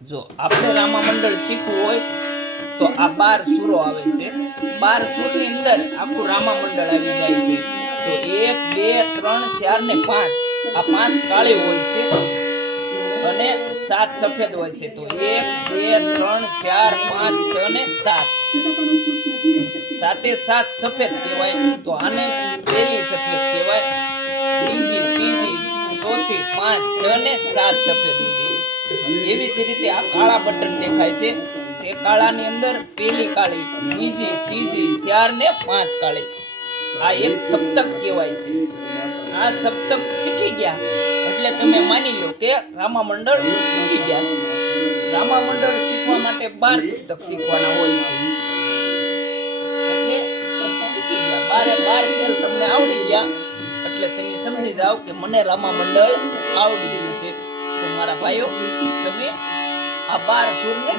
જો આપણે રામા મંડળ શીખવું હોય તો આ 12 સુરો આવે છે. 12 સુરની અંદર આખું રામા મંડળ આવી જાય છે. તો 1 2 3 4 ને 5 આ 5 કાળી હોય છે અને 7 સફેદ હોય છે. તો 1 2 3 4 5 6 ને 7 સાતે 7 સફેદ કહેવાય. તો આને પહેલી સફેદ કહેવાય, બીજી, ત્રીજી, ચોથી, 5 6 ને 7 સફેદ હોય. એવી જ રીતે આ કાળા બટન દેખાય છે તે કાળાની અંદર પહેલી કાળી, બીજી, ત્રીજી, 4 ને 5 કાળી. આ એક સપ્તક કહેવાય છે. આ સપ્તક શીખી ગયા એટલે તમે માની લો કે રામા મંડળ શીખી ગયા. રામા મંડળ શીખવા માટે 12 સપ્તક શીખવાના હોય છે. એટલે શીખી ગયા 12 ખેલ તમને આવડી ગયા એટલે તમે સમજી જાઓ કે મને રામા મંડળ આવડી ગયું છે. તો મારા ભાઈઓ તમે આ 12 સૂરને